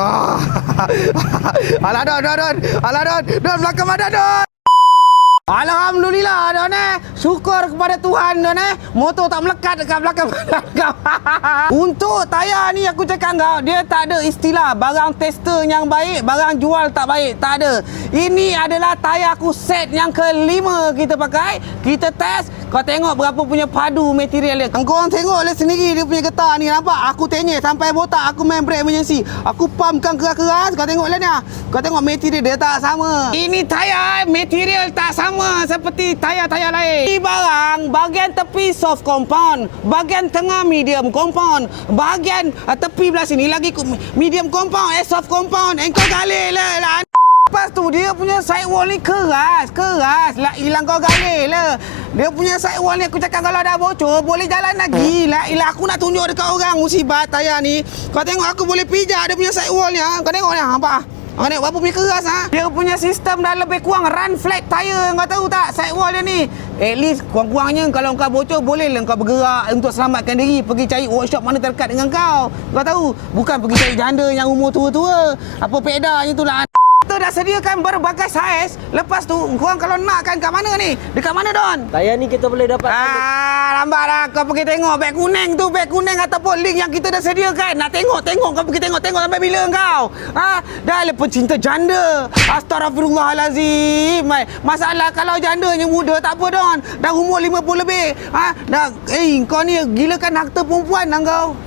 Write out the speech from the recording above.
Ah. Alah Don. Alah Don belakang mana Don? Alhamdulillah Don Syukur kepada Tuhan Don Motor tak melekat dekat belakang badan kau. Untuk tayar ni aku cakap kau, dia tak ada istilah barang tester yang baik, barang jual tak baik. Tak ada. Ini adalah tayar aku set yang kelima kita pakai. Kita test. Kau tengok berapa punya padu material dia. Kau orang tengok lihat sendiri dia punya getah ni. Nampak? Aku tenyek sampai botak. Aku main brake emergency. Aku pumpkan keras-keras. Kau tengok lihat ni. Kau tengok material dia tak sama. Ini tayar material tak sama seperti tayar-tayar lain. Ini barang bahagian tepi soft compound, bahagian tengah medium compound, bahagian tepi belah sini lagi medium compound, soft compound. Engkau galih lah. Lepas tu dia punya sidewall ni keras lah, hilang kau galih lah. Dia punya sidewall ni aku cakap kalau dah bocor boleh jalan lagi lah. Aku nak tunjuk dekat orang musibah tayar ni. Kau tengok aku boleh pijak dia punya sidewall ni. Kau tengok ni nampak? Kau tengok berapa punya keras Dia punya sistem dah lebih kurang run flat tire. Kau tahu tak sidewall dia ni? At least kurang-kurangnya kalau kau bocor bolehlah kau bergerak untuk selamatkan diri, pergi cari workshop mana terdekat dengan kau. Kau tahu? Bukan pergi cari janda yang umur tua-tua. Apa pedanya tu lah. Kita dah sediakan berbagai saiz. Lepas tu korang kalau nak kan kat mana ni? Dekat mana Don? Tayar ni kita boleh dapat. Nampak dah. Kau pergi tengok beg kuning ataupun link yang kita dah sediakan. Nak tengok kau pergi tengok sampai bila kau? Dah le pencinta janda. Astagfirullahalazim. Masalah kalau janda yang muda tak apa Don. Dah umur 50 lebih. Dah kau ni gilakan harta perempuan kau.